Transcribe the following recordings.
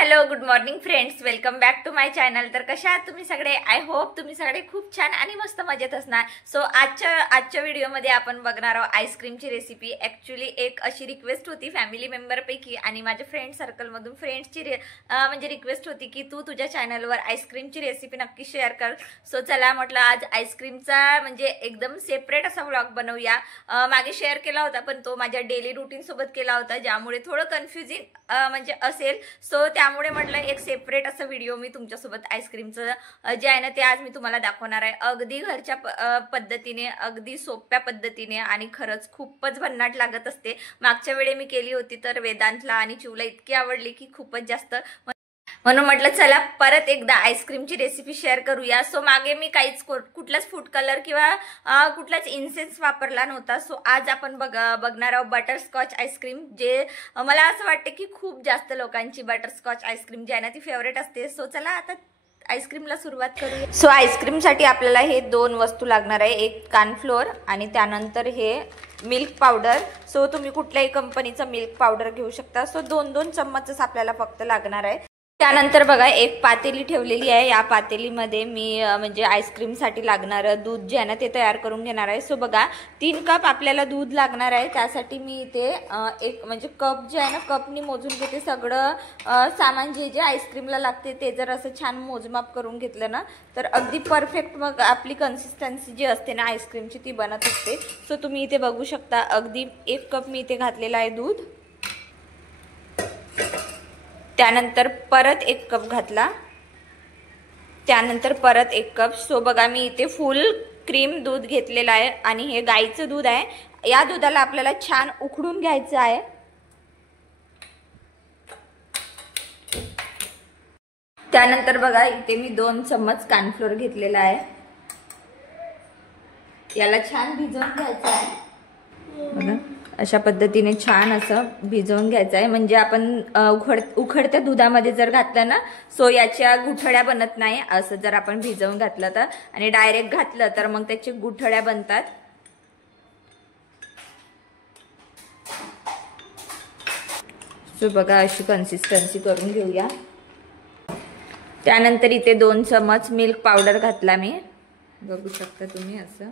Hello good morning friends, welcome back to my channel. तर कशा आहात तुम्ही सगळे? आय होप तुम्ही सगळे खूप छान आणि मस्त मजेत असणार। सो आजच्या व्हिडिओमध्ये आपण बघणार आहोत आईस्क्रीमची रेसिपी। ॲक्च्युली एक अशी रिक्वेस्ट होती फॅमिली मेंबरपैकी आणि माझ्या फ्रेंड सर्कलमधून फ्रेंड्सची म्हणजे रिक्वेस्ट होती की तू तुझ्या चॅनलवर आईस्क्रीमची रेसिपी नक्की शेअर कर। सो चला म्हटलं आज आईस्क्रीमचा म्हणजे एकदम सेपरेट असा व्लॉग बनवूया। मागे शेअर केला होता पण तो माझ्या डेली रूटीन सोबत केला होता, ज्यामुळे थोडं कन्फ्युजिंग म्हणजे असेल। सो त्यामुळे म्हटलं एक सेपरेट असं व्हिडिओ मी तुमच्यासोबत आईस्क्रीमचं जे आहे ना ते आज मी तुम्हाला दाखवणार आहे, अगदी घरच्या पद्धतीने, अगदी सोप्या पद्धतीने आणि खरंच खूपच भन्नाट लागत असते। मागच्या वेळी मी केली होती तर वेदांतला आणि चिवला इतकी आवडली की खूपच जास्त, म्हणून म्हटलं चला परत एकदा आईस्क्रीमची रेसिपी शेअर करूया। सो मागे मी काहीच कुठलाच फूड कलर किंवा कुठलाच इन्सेन्स वापरला नव्हता। सो आज आपण बघणार आहोत बटरस्कॉच आईस्क्रीम, जे मला असं वाटतं की खूप जास्त लोकांची बटरस्कॉच आईस्क्रीम जी आहे ना ती फेवरेट असते। सो चला आता आईस्क्रीमला सुरुवात करूया। सो आईस्क्रीमसाठी आपल्याला हे दोन वस्तू लागणार आहे, एक कॉर्नफ्लोअर आणि त्यानंतर हे मिल्क पावडर। सो तुम्ही कुठल्याही कंपनीचं मिल्क पावडर घेऊ शकता। सो 2-2 चम्मचच आपल्याला फक्त लागणार आहे। त्यानंतर बघा एक पातेली ठेवलेली आहे, या पातेलीमध्ये मी म्हणजे आईस्क्रीमसाठी लागणारं दूध जे आहे ना ते तयार करून घेणार आहे। सो बघा 3 कप आपल्याला दूध लागणार आहे। त्यासाठी मी इथे एक म्हणजे कप जे आहे ना कपनी मोजून घेते। सगळं सामान जे जे आईस्क्रीमला लागते ते जर असं छान मोजमाप करून घेतलं ना तर अगदी परफेक्ट मग आपली कन्सिस्टन्सी जी असते ना आईस्क्रीमची ती बनत असते। सो तुम्ही इथे बघू शकता अगदी 1 कप मी इथे घातलेला आहे दूध, त्यानंतर परत 1 कप घातला, त्यानंतर परत 1 कप। सो बघा मी इथे फुल क्रीम दूध घेतलेलं आहे आणि हे गाईचं दूध आहे। या दुधाला आपल्याला छान उकळून घ्यायचं आहे। त्यानंतर बघा इथे मी 2 चम्मच कॉर्नफ्लोअर घेतलेला आहे, याला छान भिजवून घ्यायचं आहे। बघा अशा पद्धतीने छान असं भिजवून घ्यायचं आहे, म्हणजे आपण उखडत्या दुधामध्ये जर घातलं ना सो याच्या गुठळ्या बनत नाही। असं जर आपण भिजवून घातलं तर आणि डायरेक्ट घातलं तर मग त्याची गुठळ्या बनतात। सो बघा अशी कन्सिस्टन्सी करून घेऊया। त्यानंतर इथे 2 चम्मच मिल्क पावडर घातला मी, बघू शकता तुम्ही असं।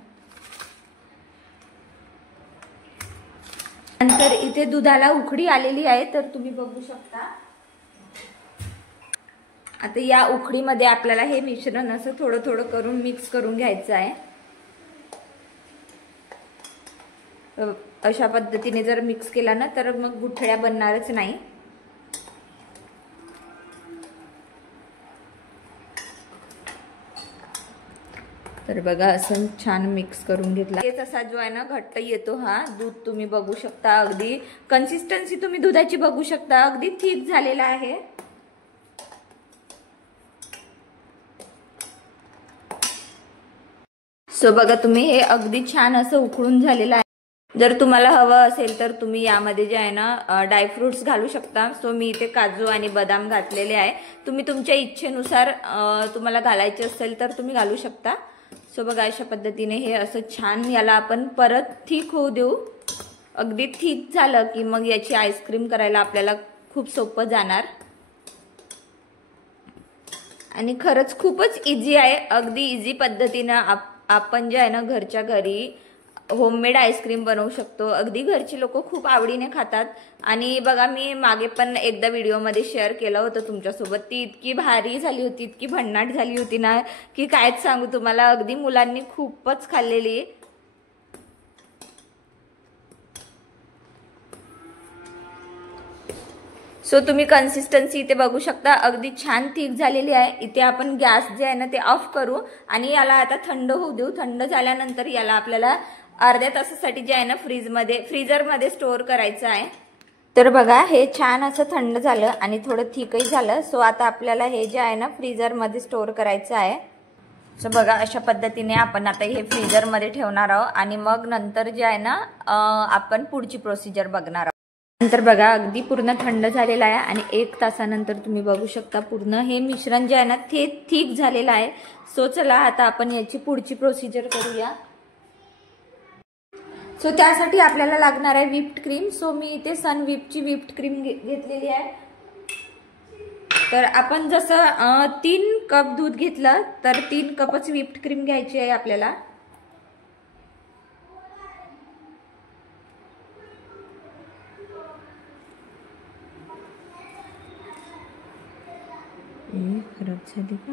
नंतर इथे दुधाला उकळी आलेली आहे तर तुम्ही बघू शकता। आता या उकळीमध्ये आपल्याला हे मिश्रण असं थोडं थोडं करून मिक्स करून घ्यायचं आहे। अशा पद्धतीने जर मिक्स केला ना तर मग गुठळ्या बनणारच नाही। तर बघा असं छान मिक्स करून घेतला। हेच असा जो आहे ना घट्ट येतो हा दूध, तुम्ही बघू शकता अगदी कन्सिस्टन्सी तुम्ही दुधाची बघू शकता, अगदी थिक झालेला आहे। सो बघा तुम्ही हे अगदी छान असं उकळून झालेलं आहे। जर तुम्हाला हवं असेल तर तुम्ही यामध्ये जे आहे ना ड्रायफ्रुट्स घालू शकता। सो मी इथे काजू आणि बदाम घातलेले आहे, तुम्ही तुमच्या इच्छेनुसार तुम्हाला घालायचे असेल तर तुम्ही घालू शकता। सो बघा अशा पद्धतीने हे असं छान याला आपण परत थिक होऊ देऊ। अगदी थिक झालं की मग याची आईस्क्रीम करायला आपल्याला खूप सोपं जाणार आणि खरंच खूपच इझी आहे। अगदी इझी पद्धतीनं आपण जे आहे ना घरच्या घरी होममेड आईस्क्रीम बनवू शकतो। अगदी घरची लोक खूप आवडीने खातात आणि बघा मी मागे पण एकदा व्हिडिओमध्ये शेअर केलं होतं तुमच्यासोबत, ती इतकी भारी झाली होती, इतकी भन्नाट झाली होती ना की कायच सांगू तुम्हाला, अगदी मुलांनी खूपच खाल्लेली। सो तुम्ही कन्सिस्टन्सी इथे बघू शकता अगदी छान थिक झालेली आहे। इथे आपण गॅस जे आहे ना ते ऑफ करू आणि याला आता थंड होऊ देऊ। थंड झाल्यानंतर याला आपल्याला अर्ध्या तासासाठी जे आहे ना फ्रीजरमध्ये स्टोअर करायचं आहे। तर बघा हे छान असं थंड झालं आणि थोडं थिकही झालं। सो आता आपल्याला हे जे आहे ना फ्रीजरमध्ये स्टोअर करायचं आहे। सो बघा अशा पद्धतीने आपण आता हे फ्रीजरमध्ये ठेवणार आहोत आणि मग नंतर जे आहे ना आपण पुढची प्रोसिजर बघणार आहोत। नंतर बघा अगदी पूर्ण थंड झालेला आहे आणि 1 तासानंतर तुम्ही बघू शकता पूर्ण हे मिश्रण जे आहे ना ते थिक झालेलं आहे। सो चला आता आपण याची पुढची प्रोसिजर करूया। सो त्यासाठी आपल्याला लागणार आहे व्हिप्ड क्रीम। सो मी इथे सनव्हिपची व्हिप्ड क्रीम घेतलेली आहे। तर आपण जसं 3 कप दूध घेतलं तर 3 कपच व्हिप्ड क्रीम घ्यायची आहे आपल्याला. खराब झाली का?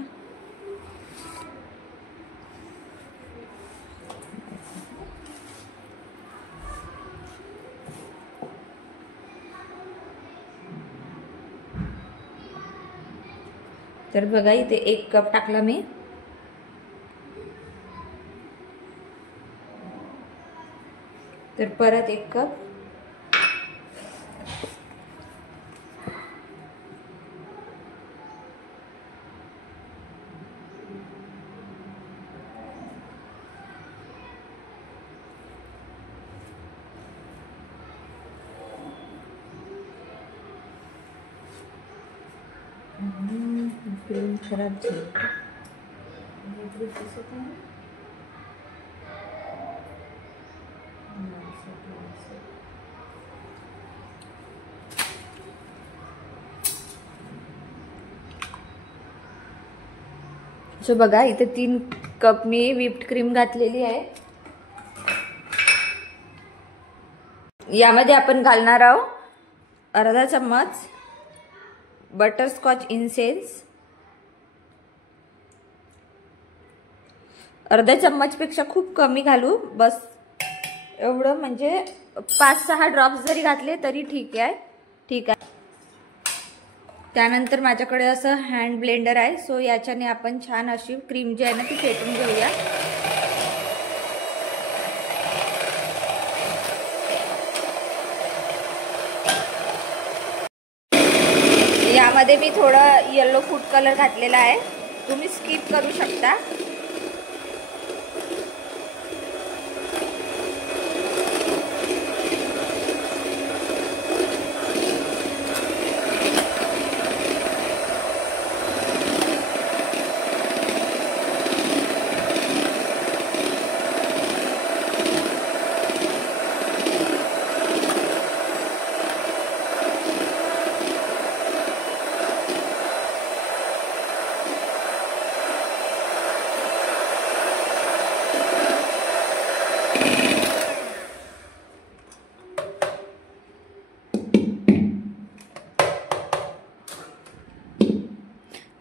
तर बघा इथे 1 कप टाकला मी. तर परत 1 कप. क्रीम खराब झाली. सो बघा इथे 3 कप मी व्हिप्ड क्रीम घातलेली आहे. यामध्ये आपण घालणार आहोत अर्धा चम्मच बटरस्कॉच इन्सेन्स. अर्धा चम्मच पेक्षा खूप कमी घालू, बस एवढं, म्हणजे 5-6 ड्रॉप्स जरी घातले तरी ठीक आहे. त्यानंतर माझ्याकडे असं हँड ब्लेंडर आहे. सो याच्याने आपण छान अशी क्रीम जी आहे ना ती फेटून घेऊया. यामध्ये मी थोडं येलो फूड कलर घातलेला आहे, तुम्ही स्किप करू शकता.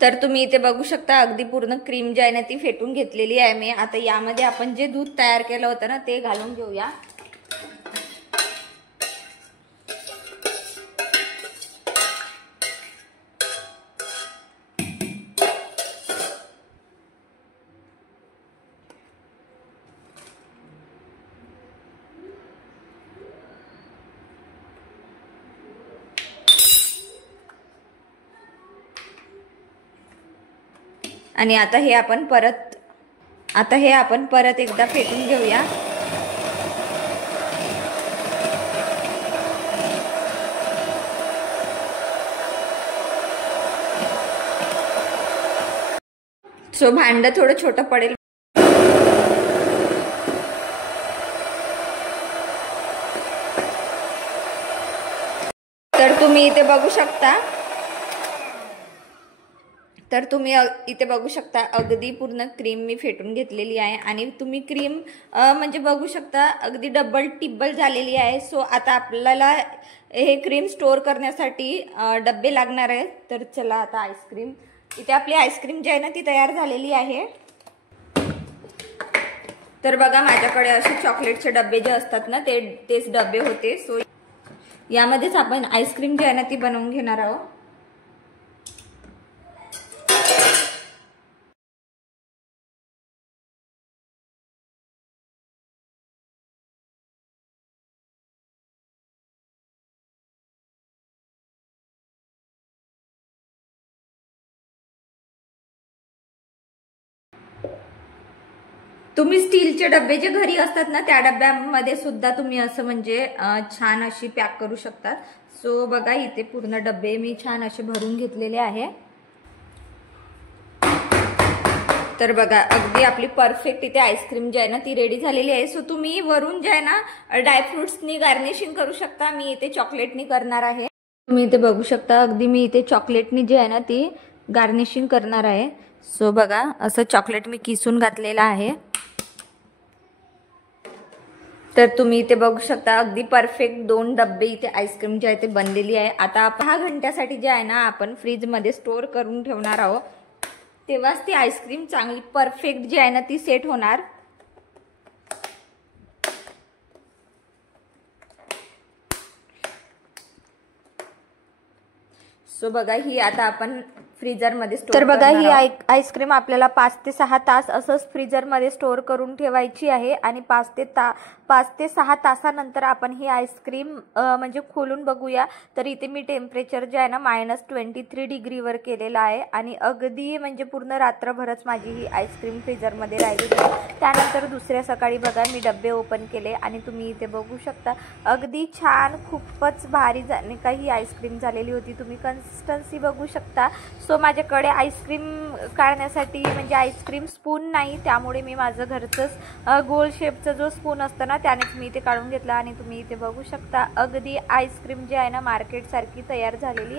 तर तुम्ही इथे बघू शकता अगदी पूर्ण क्रीम जी आहे ना ती फेटून घेतलेली आहे मी. आता यामध्ये आपण जे दूध तयार केलं होतं ना ते घालून घेऊया. आणि आता हे आपण परत एकदा फेटून घेऊया. सो भांड थोडं छोटं पडेल. तर तुम्ही इथे बघू शकता अगदी पूर्ण क्रीम मी फेटून घेतलेली आहे. आणि तुम्ही क्रीम म्हणजे बघू शकता अगदी डबल टिब्बल झालेली आहे. सो आता आपल्याला हे क्रीम स्टोअर करण्यासाठी डब्बे लागणार आहेत. तर चला आता आईस्क्रीम, इथे आपली आईस्क्रीम जी आहे ना ती तयार झालेली आहे. तर बघा माझ्याकडे असे चॉकलेटचे डब्बे जे असतात ना तेच डब्बे होते. सो यामध्येच आपण आईस्क्रीम जी आहे ना ती बनवून घेणार आहोत. तुम्ही स्टीलचे डब्बे जे घरी असतात ना त्या डब्यामध्ये सुद्धा तुम्ही असं म्हणजे छान अशी पॅक करू शकतात. सो बघा इथे पूर्ण डब्बे मी छान असे भरून घेतलेले आहे. तर बघा अगदी आपली परफेक्ट इथे आईस्क्रीम जी आहे ना ती रेडी झालेली आहे. सो तुम्ही वरून जे आहे ना ड्रायफ्रुट्सनी गार्निशिंग करू शकता. मी इथे चॉकलेटनी करणार आहे. तुम्ही इथे बघू शकता, अगदी मी इथे चॉकलेटनी जी आहे ना ती गार्निशिंग करणार आहे. सो बघा, असं चॉकलेट मी किसून घातलेलं आहे. तर तुम्ही इथे बघू शकता, अगदी परफेक्ट 2 डब्बे इथे आईस्क्रीम जे आहे ते बनलेली आहे. आता 6 घंट्यासाठी जे आहे ना आपण फ्रीजमध्ये स्टोअर करून ठेवणार आहोत, तेव्हाच ती आईस्क्रीम चांगली परफेक्ट जी आहे ना ती सेट होणार. सो बघा, ही आता आपण फ्रीजरमध्ये स्टोअर. तर बघा, ही आईस्क्रीम आपल्याला 5 ते 6 तास असंच फ्रीजरमध्ये स्टोअर करून ठेवायची आहे. आणि 5 ते 6 तासानंतर आपण ही आईस्क्रीम म्हणजे खोलून बघूया. तर इथे मी टेम्परेचर जे आहे ना -23 डिग्रीवर केलेलं आहे. आणि अगदी म्हणजे पूर्ण रात्रभरच माझी ही आईस्क्रीम फ्रीजरमध्ये राहिलेली आहे. त्यानंतर दुसऱ्या सकाळी बघा, मी डबे ओपन केले आणि तुम्ही इथे बघू शकता, अगदी छान, खूपच भारी काही आईस्क्रीम झालेली होती. तुम्ही कन्सिस्टन्सी बघू शकता. सो माझ्याकडे आईस्क्रीम काढण्यासाठी म्हणजे आईस्क्रीम स्पून नाही, त्यामुळे मी माझं घरचंच गोल शेपचा जो स्पून असतं ना त्यानेच मी इथे काढून घेतला. आणि तुम्ही इथे बघू शकता, अगदी आईस्क्रीम जी आहे ना मार्केटसारखी तयार झालेली